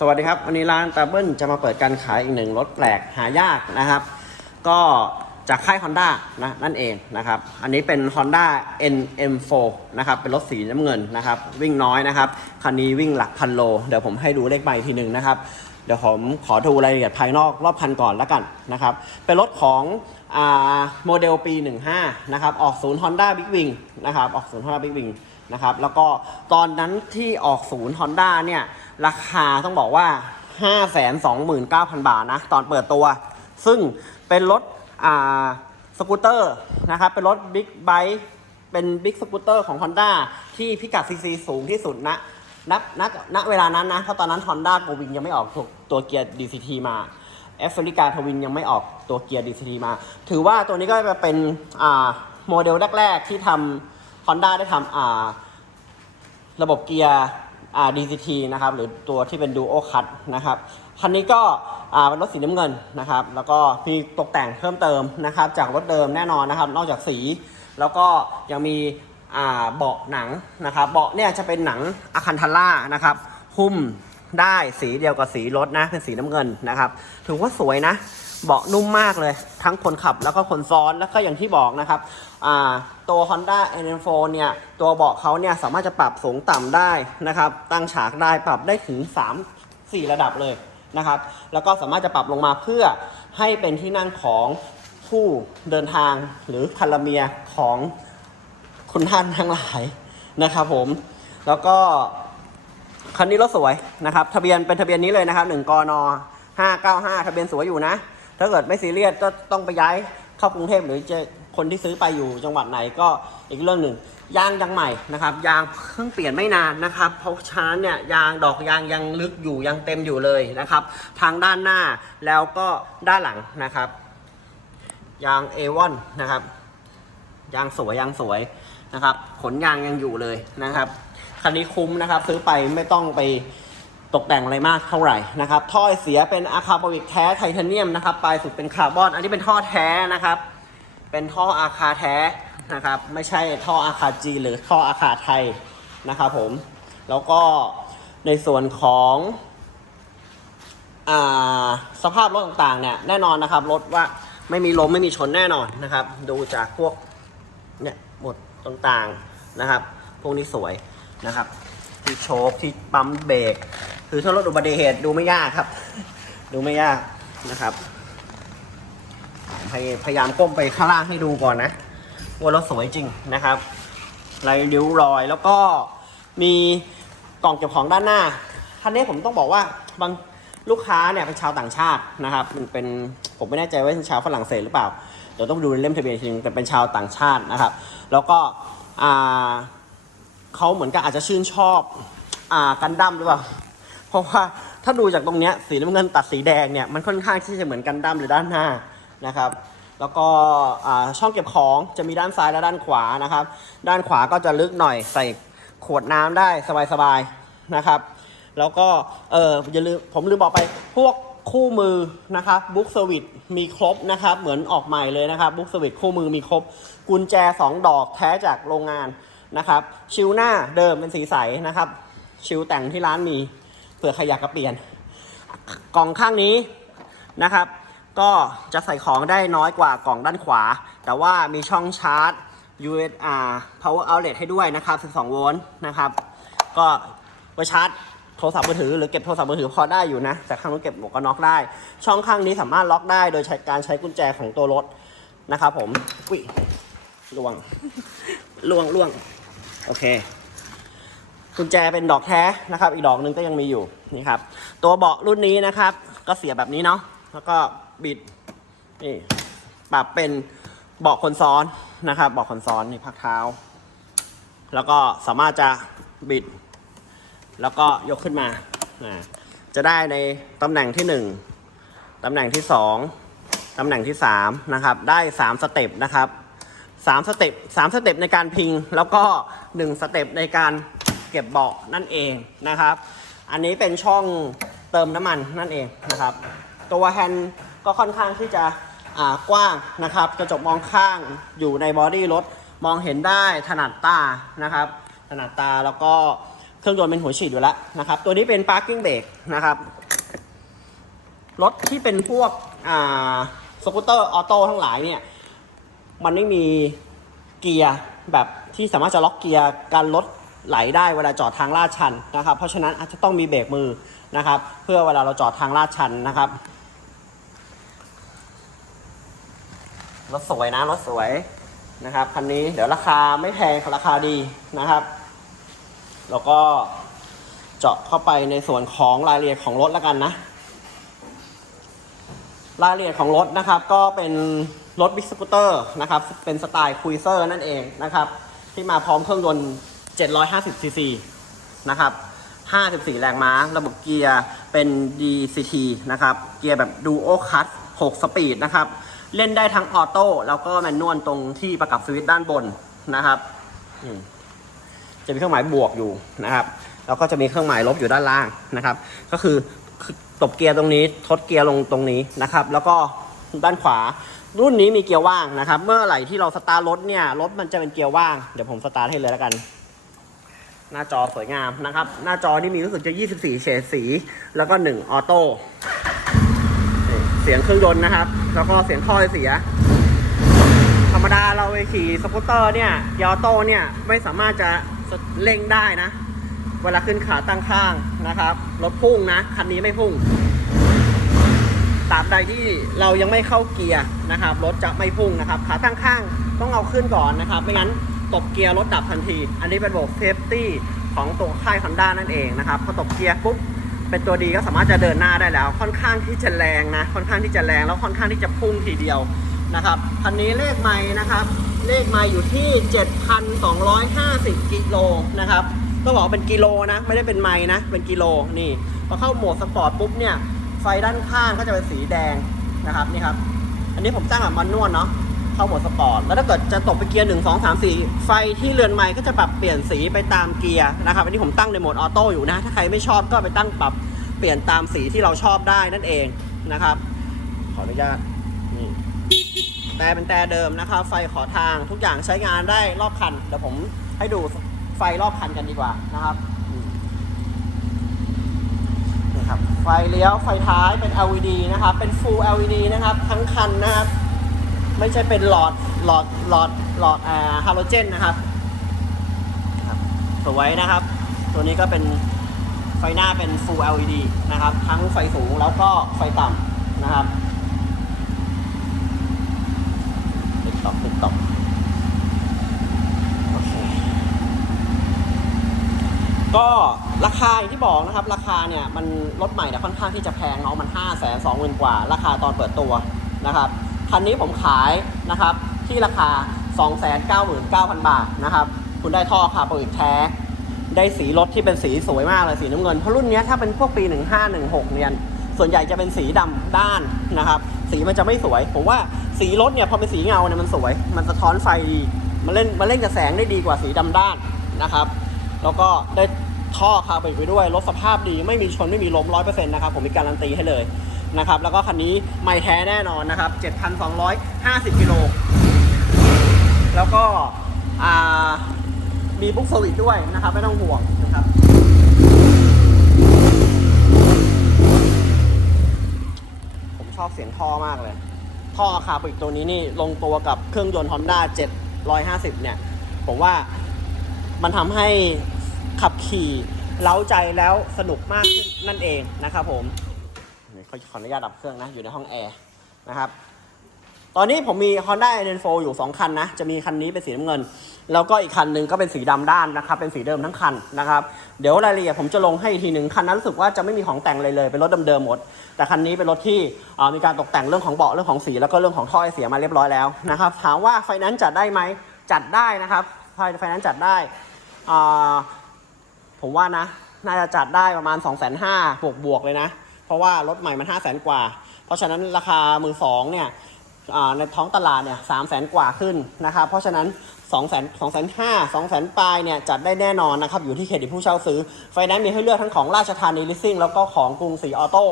สวัสดีครับ วันนี้ร้านตาเบิ้ลจะมาเปิดการขายอีกหนึ่งรถแปลกหายากนะครับ ก็จากค่าย Honda นะนั่นเองนะครับ อันนี้เป็น Honda NM4 นะครับ เป็นรถสีน้ำเงินนะครับ วิ่งน้อยนะครับ คันนี้วิ่งหลักพันโล เดี๋ยวผมให้ดูเลขใบทีหนึ่งนะครับ เดี๋ยวผมขอดูรายละเอียดภายนอกรอบคันก่อนแล้วกันนะครับ เป็นรถของอ่าโมเดลปี 15 นะครับ ออกศูนย์ Honda Big Wing นะครับ ออกศูนย์ Honda Big Wing นะครับแล้วก็ตอนนั้นที่ออกศูนย์ Honda เนี่ยราคาต้องบอกว่า 529,000 บาทนะตอนเปิดตัว ซึ่งเป็นรถอ่าสกูตเตอร์นะครับเป็นรถบิ๊กไบค์เป็นบิ๊กสกูตเตอร์ของ Honda ที่พิกัดซีซีสูงที่สุดนะณณณเวลานั้นนะเพราะตอนนั้น Honda โกวิงยังไม่ออกตัวตัวเกียร์ DCT มาแอฟริกาทวินยังไม่ออกตัวเกียร์ DCT มา ถือว่าตัวนี้ก็จะเป็นอ่าโมเดลแรก ๆ ที่ทำ Honda ได้ทำอ่าระบบเกียร์อ่า DCT นะครับ หรือตัวที่เป็น Duo Cut นะครับ คันนี้ก็อ่าเป็นรถสีน้ำเงินนะครับ แล้วก็มีตกแต่งเพิ่มเติมนะครับ จากรถเดิมแน่นอนนะครับ นอกจากสี แล้วก็ยังมีอ่าเบาะหนังนะครับ เบาะเนี่ยจะเป็นหนังอะคันทาร่านะครับหุ้มได้สีเดียวกับสีรถนะเป็นสีน้ำเงินนะครับ ถือว่าสวยนะ เบาะนุ่มมากเลย ทั้งคนขับแล้วก็คนซ้อนแล้วก็อย่างที่บอกนะครับอ่าตัว Honda n 4เนี่ย ตัวเบาะเขาเนี่ยสามารถจะปรับสูงต่ำได้นะครับ ตั้งฉากได้ปรับได้ถึง 3 4 ระดับเลยนะครับ แล้วก็สามารถจะปรับลงมาเพื่อให้เป็นที่นั่งของผู้เดินทางหรือคารเมียของคุณท่านทั้งหลายนะครับผม แล้วก็คันนี้รถสวยนะครับ ทะเบียนเป็นทะเบียนนี้เลยนะครับ1กน595 ทะเบียนสวยอยู่นะ ถ้าเกิดไม่ซีเรียสก็ต้องไปย้ายเข้ากรุงเทพหรือจะคนที่ซื้อไปอยู่จังหวัดไหนก็อีกเรื่องหนึ่งยางยังใหม่นะครับ ยางเพิ่งเปลี่ยนไม่นานนะครับ เพราะฉะนั้นเนี่ยยางดอกยางยังลึกอยู่ยังเต็มอยู่เลยนะครับ ทางด้านหน้าแล้วก็ด้านหลังนะครับ ยางเอวอนนะครับ ยางสวยยางสวยนะครับ ขนยางยังอยู่เลยนะครับคันนี้คุ้มนะครับ ซื้อไปไม่ต้องไป ตกแต่งอะไรมากเท่าไหร่นะครับท่อเสียเป็นอะคาบริกแท้ไทเทเนียมนะครับปลายสุดเป็นคาร์บอน อันนี้เป็นท่อแท้นะครับ เป็นท่ออาคาแท้นะครับ ไม่ใช่ท่ออาคาจีหรือท่ออาคาไทยนะครับผม แล้วก็ในส่วนของอสภาพรถต่างๆเนี่ยแน่นอนนะครับรถว่าไม่มีล้มไม่มีชนแน่นอนนะครับ ดูจากพวกเนี่ยหมดต่างๆนะครับ พวกนี้สวยนะครับ ที่โชคที่ปั๊มเบรก คือถ้ารถอุบัติเหตุดูไม่ยากครับ ดูไม่ยากนะครับพยายามก้มไปข้างล่างให้ดูก่อนนะว่ารถสวยจริงนะครับลายริ้วรอยแล้วก็มีกล่องเก็บของด้านหน้าคันนี้ผมต้องบอกว่าบางลูกค้าเนี่ยเป็นชาวต่างชาตินะครับมันเป็นผมไม่แน่ใจว่าเป็นชาวฝรั่งเศสหรือเปล่าเดี๋ยวต้องดูในเล่มทะเบียนทีนึงแต่เป็นชาวต่างชาตินะครับ แล้วก็เขาเหมือนกับอาจจะชื่นชอบอ่ากันดั้มหรือเปล่า เพราะว่าถ้าดูจากตรงเนี้ยสีน้ำเงินตัดสีแดงเนี่ยมันค่อนข้างที่จะเหมือนกันดั้มหรือด้านหน้านะครับ แล้วก็ช่องเก็บของจะมีด้านซ้ายและด้านขวานะครับ ด้านขวาก็จะลึกหน่อยใส่ขวดน้ำได้สบายๆนะครับ แล้วก็เอออย่าลืมผมลืมบอกไปพวกคู่มือนะครับบุ๊กเซอร์วิสมีครบนะครับเหมือนออกใหม่เลยนะครับบุ๊กเซอร์วิสคู่มือมีครบ กุญแจ 2 ดอกแท้จากโรงงานนะครับ ชิวหน้าเดิมเป็นสีใสนะครับ ชิวแต่งที่ร้านมี ผื่อใครอยากจะเปลี่ยน กล่องข้างนี้นะครับ ก็จะใส่ของได้น้อยกว่ากล่องด้านขวา แต่ว่ามีช่องชาร์จ USB power outlet ให้ด้วยนะครับ 12 โวลต์นะครับ ก็ไว้ชาร์จโทรศัพท์มือถือหรือเก็บโทรศัพท์มือถือพอได้อยู่นะ แต่ข้างนู้นเก็บหมวกกันน็อกได้ ช่องข้างนี้สามารถล็อกได้โดยใช้การใช้กุญแจของตัวรถนะครับผมอุ้ยลวงลวงลวงโอเค กุญแจเป็นดอกแท้นะครับ อีกดอกหนึงก็ยังมีอยู่นี่ครับ ตัวเบาะรุ่นนี้นะครับ ก็เสียแบบนี้เนาะแล้วก็บิดนี่ปรับเป็นเบาะคนซ้อนนะครับเบาะคนซ้อนนี่พักเท้า แล้วก็สามารถจะบิด แล้วก็ยกขึ้นมาอ่าจะได้ในตำแหน่งที่ 1ตำแหน่งที่ 2ตำแหน่งที่3นะครับได้ 3 สเต็ปนะครับ3สเต็ป3สเต็ปในการพิง แล้วก็ 1 สเต็ปในการ เก็บเบาะนั่นเองนะครับ อันนี้เป็นช่องเติมน้ำมันนั่นเองนะครับ ตัวแฮนด์ก็ค่อนข้างที่จะกว้างนะครับ กระจกมองข้างอยู่ในบอดี้รถมองเห็นได้ถนัดตานะครับ ถนัดตาแล้วก็เครื่องยนต์เป็นหัวฉีดอยู่แล้วนะครับ ตัวนี้เป็น parking brake นะครับรถที่เป็นพวกสกูตเตอร์ออโต้ทั้งหลายเนี่ย มันไม่มีเกียร์แบบที่สามารถจะล็อกเกียร์การรถ ไหลได้เวลาจอดทางลาดชันนะครับ เพราะฉะนั้นอาจจะต้องมีเบรกมือนะครับ เพื่อเวลาเราจอดทางลาดชันนะครับรถสวยนะรถสวยนะครับคันนี้เดี๋ยวราคาไม่แพงราคาดีนะครับ แล้วก็เจาะเข้าไปในส่วนของรายละเอียดของรถแล้วกันนะ รายละเอียดของรถนะครับ ก็เป็นรถบิ๊กสกูตเตอร์นะครับ เป็นสไตล์คุยเซอร์นั่นเองนะครับ ที่มาพร้อมเครื่องยนต์ 750ซีซีนะครับ 54 แรงม้า ระบบเกียร์เป็น DCT นะครับ เกียร์แบบ Duo Cut 6 สปีดนะครับ เล่นได้ทั้งออโต้แล้วก็แมนนวลตรงที่ประกับสวิตช์ด้านบนนะครับ จะมีเครื่องหมายบวกอยู่นะครับ แล้วก็จะมีเครื่องหมายลบอยู่ด้านล่างนะครับ ก็คือคือตบเกียร์ตรงนี้ ทดเกียร์ลงตรงนี้นะครับ แล้วก็ด้านขวา รุ่นนี้มีเกียร์ว่างนะครับ เมื่อไหร่ที่เราสตาร์ทรถเนี่ย รถมันจะเป็นเกียร์ว่าง เดี๋ยวผมสตาร์ทให้เลยแล้วกัน หน้าจอสวยงามนะครับ หน้าจอนี่มีรู้สึกจะ 24 เฉดสี แล้วก็ 1 ออโต้เสียงเครื่องยนต์นะครับ แล้วก็เสียงท่อเสีย ธรรมดาเราไปขี่สกูตเตอร์เนี่ยยออโต้เนี่ยไม่สามารถจะเร่งได้นะ เวลาขึ้นขาตั้งข้างนะครับรถพุ่งนะ คันนี้ไม่พุ่งตราบใดที่เรายังไม่เข้าเกียร์นะครับรถจะไม่พุ่งนะครับ ขาตั้งข้างต้องเอาขึ้นก่อนนะครับ ไม่งั้น ตบเกียร์รถดับทันที อันนี้เป็นระบบเซฟตี้ของตัวค่าย Honda นั่นเองนะครับพอตบเกียร์ปุ๊บเป็นตัวดีก็สามารถจะเดินหน้าได้แล้ว ค่อนข้างที่จะแรงนะค่อนข้างที่จะแรงแล้วค่อนข้างที่จะพุ่งทีเดียวนะครับคันนี้เลขไม้นะครับเลขไม้อยู่ที่ 7,250 กิโลนะครับก็บอกว่าเป็นกิโลนะไม่ได้เป็นไม้นะเป็นกิโลนี่พอเข้าโหมดสปอร์ตปุ๊บเนี่ยไฟด้านข้างก็จะเป็นสีแดงนะครับนี่ครับอันนี้ผมตั้งแบบมันนวลเนาะ เข้าโหมดสปอร์ต แล้วถ้าเกิดจะตกไปเกียร์หนึ่งสองสามสี่ไฟที่เรือนไม้ก็จะปรับเปลี่ยนสีไปตามเกียร์นะครับ อันนี้ผมตั้งในโหมดออโต้อยู่นะ ถ้าใครไม่ชอบก็ไปตั้งปรับเปลี่ยนตามสีที่เราชอบได้นั่นเองนะครับ ขออนุญาตนี่แต่เป็นแต่เดิมนะครับ ไฟขอทางทุกอย่างใช้งานได้รอบคัน เดี๋ยวผมให้ดูไฟรอบคันกันดีกว่านะครับนี่ครับ ไฟเลี้ยวไฟท้ายเป็น LED นะครับ เป็น Full LED นะครับ ทั้งคันนะครับ ไม่ใช่เป็นหลอดหลอดหลอดหลอดอ่าฮาโลเจนนะครับครับสวยนะครับ ตัวนี้ก็เป็นไฟหน้าเป็น Full LED นะครับ ทั้งไฟสูงแล้วก็ไฟต่ำนะครับติดต่อติดต่อโอเคก็ราคาอย่างที่บอกนะครับ ราคาเนี่ยมันรถใหม่เนี่ยค่อนข้างที่จะแพงเนาะมัน5้าแสนสองหมื่นกว่า ราคาตอนเปิดตัวนะครับ คันนี้ผมขายนะครับที่ราคา 2 9 9 0 0 0 บาทนะครับคุณได้ท่อคาร์บอนแท้ ได้สีรถที่เป็นสีสวยมากเลยสีน้ำเงิน เพราะรุ่นเนี้ยถ้าเป็นพวกปี 1516 เนี่ยส่วนใหญ่จะเป็นสีดำด้านนะครับ สีมันจะไม่สวย ผมว่าสีรถเนี่ยพอเป็นสีเงาเนี่ยมันสวย มันสะท้อนไฟดีมันเล่นมันเล่นกับแสงได้ดีกว่าสีดำด้านนะครับ แล้วก็ได้ท่อคาร์บอนไปด้วยรถสภาพดีไม่มีชนไม่มีล้มร้อยเปอร์เซ็นต์นะครับผมมีการันตีให้เลย นะครับ แล้วก็คันนี้ไม่แท้แน่นอนนะครับ 7,250 กิโล แล้วก็มีบุ๊กสวิตด้วยนะครับ ไม่ต้องห่วงนะครับผมชอบเสียงท่อมากเลย ท่อคาร์บอนตัวนี้นี่ลงตัวกับเครื่องยนต์ Honda 750 เนี่ย ผมว่ามันทำให้ขับขี่เล้าใจแล้วสนุกมากขึ้นนั่นเองนะครับผม ขออนุญาตดับเครื่องนะ อยู่ในห้องแอร์นะครับ ตอนนี้ผมมี Honda n 4อยู่ 2 คันนะ จะมีคันนี้เป็นสีน้ำเงิน แล้วก็อีกคันหนึ่งก็เป็นสีดำด้านนะครับ เป็นสีเดิมทั้งคันนะครับ เดี๋ยวรายละเอียดผมจะลงให้อีกทีหนึ่งคันนั้นรู้สึกว่าจะไม่มีของแต่งเลยเลย เป็นรถเดิมๆหมด แต่คันนี้เป็นรถที่มีการตกแต่งเรื่องของเบาะเรื่องของสีแล้วก็เรื่องของท่อไอเสียมาเรียบร้อยแล้วนะครับ ถามว่าไฟนั้นจัดได้ไหมจัดได้นะครับไฟไฟนั้นจัดได้ผมว่านะน่าจะจัดได้ประมาณ 2 5 0 0 0บวกบวกๆเลยนะ เพราะว่ารถใหม่มัน5 0 0 0 0 0กว่า เพราะฉะนั้นราคามือสองเนี่ยในท้องตลาดเนี่ยสามแสนกว่าขึ้นนะครับเพราะฉะนั้น2 0 0 0 0 2 5 0 0 0 2 0 0 0ปลายเนี่ยจัดได้แน่นอนนะครับอยู่ที่เครดิตผู้เช่าซื้อ ไฟแนนซ์มีให้เลือกทั้งของราชธานีลิสซิ่งแล้วก็ของกรุงศรีออโต้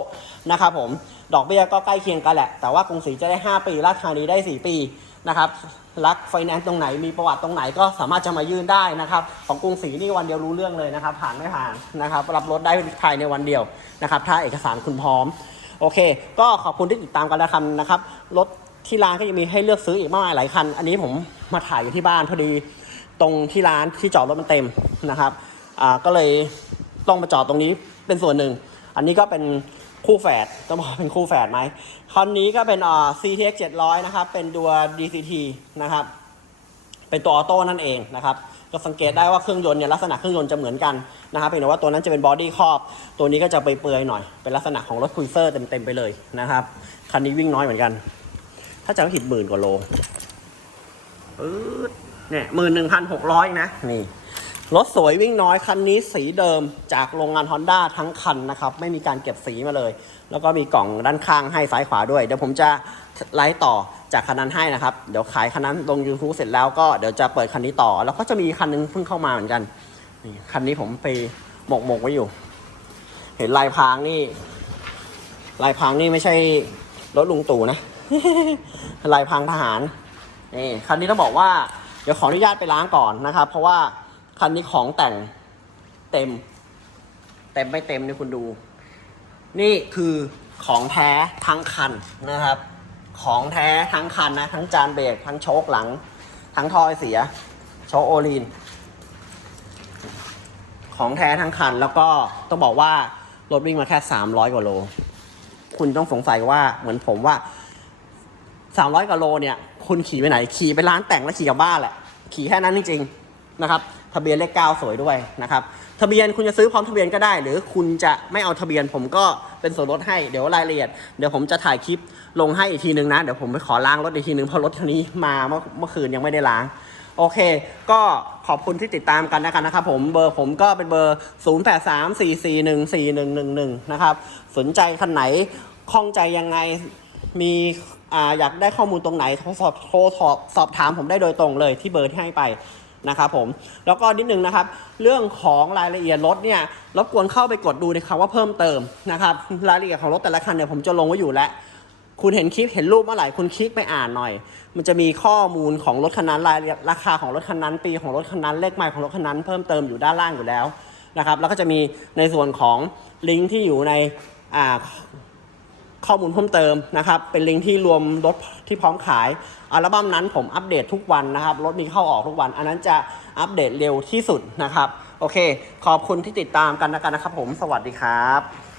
นะครับผมดอกเบี้ยก็ใกล้เคียงกันแหละ แต่ว่ากรุงศรีจะได้ 5 ปีราชธานีได้ 4 ปี นะครับรักไฟแนนซ์ตรงไหนมีประวัติตรงไหนก็สามารถจะมายื่นได้นะครับ ของกรุงศรีนี่วันเดียวรู้เรื่องเลยนะครับ ผ่านไม่ผ่านนะครับ รับรถได้ภายในวันเดียวนะครับ ถ้าเอกสารคุณพร้อม โอเค ก็ขอบคุณที่ติดตามกันแล้วกันนะครับรถที่ร้านก็ยังมีให้เลือกซื้ออีกมากมายหลายคัน อันนี้ผมมาถ่ายอยู่ที่บ้านพอดีตรงที่ร้านที่จอดรถมันเต็มนะครับอ่าก็เลยต้องมาจอดตรงนี้เป็นส่วนหนึ่ง อันนี้ก็เป็น คู่แฝดต้องบอกเป็นคู่แฝดไหมคันนี้ก็เป็นอ่า CTX 700 นะครับ เป็นตัว DCT นะครับ เป็นตัวออโต้นั่นเองนะครับ ก็สังเกตได้ว่าเครื่องยนต์เนี่ยลักษณะเครื่องยนต์จะเหมือนกันนะครับเพียงแต่ว่าตัวนั้นจะเป็นบอดี้ครอบ ตัวนี้ก็จะเปื่อยๆหน่อย เป็นลักษณะของรถคุยเซอร์เต็มๆไปเลยนะครับ คันนี้วิ่งน้อยเหมือนกัน ถ้าจะไม่ผิดหมื่นกว่าโลเนี่ยหมื่นหนึ่งพันหกร้อยนะ นี่ รถสวยวิ่งน้อยคันนี้สีเดิมจากโรงงาน Honda ทั้งคันนะครับไม่มีการเก็บสีมาเลย แล้วก็มีกล่องด้านข้างให้ซ้ายขวาด้วย เดี๋ยวผมจะไลฟ์ต่อจากคันนั้นให้นะครับ เดี๋ยวขายคันนั้นลง YouTube เสร็จแล้วก็เดี๋ยวจะเปิดคันนี้ต่อ แล้วก็จะมีคันนึงเพิ่งเข้ามาเหมือนกันนี่คันนี้ผมไปหมกหมกไว้อยู่ เห็นลายพรางนี่ ลายพรางนี่ไม่ใช่รถลุงตู่นะลายพรางทหารนี่คันนี้ต้องบอกว่าเดี๋ยวขออนุญาตไปล้างก่อนนะครับ เพราะว่า คันนี้ของแต่งเต็ม เต็มไม่เต็มนี่คุณดู นี่คือของแท้ทั้งคันนะครับ ของแท้ทั้งคันนะ ทั้งจานเบรกทั้งโชคหลัง ทั้งทอไอเสีย โชคโอลีน ของแท้ทั้งคันแล้วก็ต้องบอกว่ารถวิ่งมาแค่ 300 กว่าโล คุณต้องสงสัยว่าเหมือนผมว่า 300 กว่าโลเนี่ย คุณขี่ไปไหน ขี่ไปร้านแต่งแล้วขี่กลับบ้านแหละ ขี่แค่นั้นจริงๆนะครับ ทะเบียนเลขเก้าสวยด้วยนะครับทะเบียนคุณจะซื้อพร้อมทะเบียนก็ได้ หรือคุณจะไม่เอาทะเบียน ผมก็เป็นส่วนลดให้เดี๋ยวรายละเอียดเดี๋ยวผมจะถ่ายคลิปลงให้อีกทีนึงนะเดี๋ยวผมไปขอล้างรถอีกทีนึงเพราะรถคันนี้มาเมื่อเมื่อคืนยังไม่ได้ล้างโอเค ก็ขอบคุณที่ติดตามกันนะกันนะครับผม เบอร์ผมก็เป็นเบอร์ 0834414111 นะครับ สนใจคันไหน ข้องใจยังไง มีอ่าอยากได้ข้อมูลตรงไหน โทรสอบโทรสอบสอบถามผมได้โดยตรงเลยที่เบอร์ที่ให้ไป นะครับผมแล้วก็นิดนึงนะครับ เรื่องของรายละเอียดรถเนี่ยรบกวนเข้าไปกดดูในคำว่าเพิ่มเติมนะครับรายละเอียดของรถแต่ละคันเนี่ยผมจะลงไว้อยู่แล้ว คุณเห็นคลิปเห็นรูปเมื่อไหร่คุณคลิกไปอ่านหน่อย มันจะมีข้อมูลของรถคันนั้นรายละเอียดราคาของรถคันนั้นปีของรถคันนั้นเลขไมล์ของรถคันนั้นเพิ่มเติมอยู่ด้านล่างอยู่แล้วนะครับแล้วก็จะมีในส่วนของลิงก์ที่อยู่ใน ข้อมูลเพิ่มเติมนะครับ เป็นลิงก์ที่รวมรถที่พร้อมขายอัลบั้มนั้นผมอัปเดตทุกวันนะครับ รถมีเข้าออกทุกวัน อันนั้นจะอัปเดตเร็วที่สุดนะครับ โอเค ขอบคุณที่ติดตามกันนะกันนะครับผม สวัสดีครับ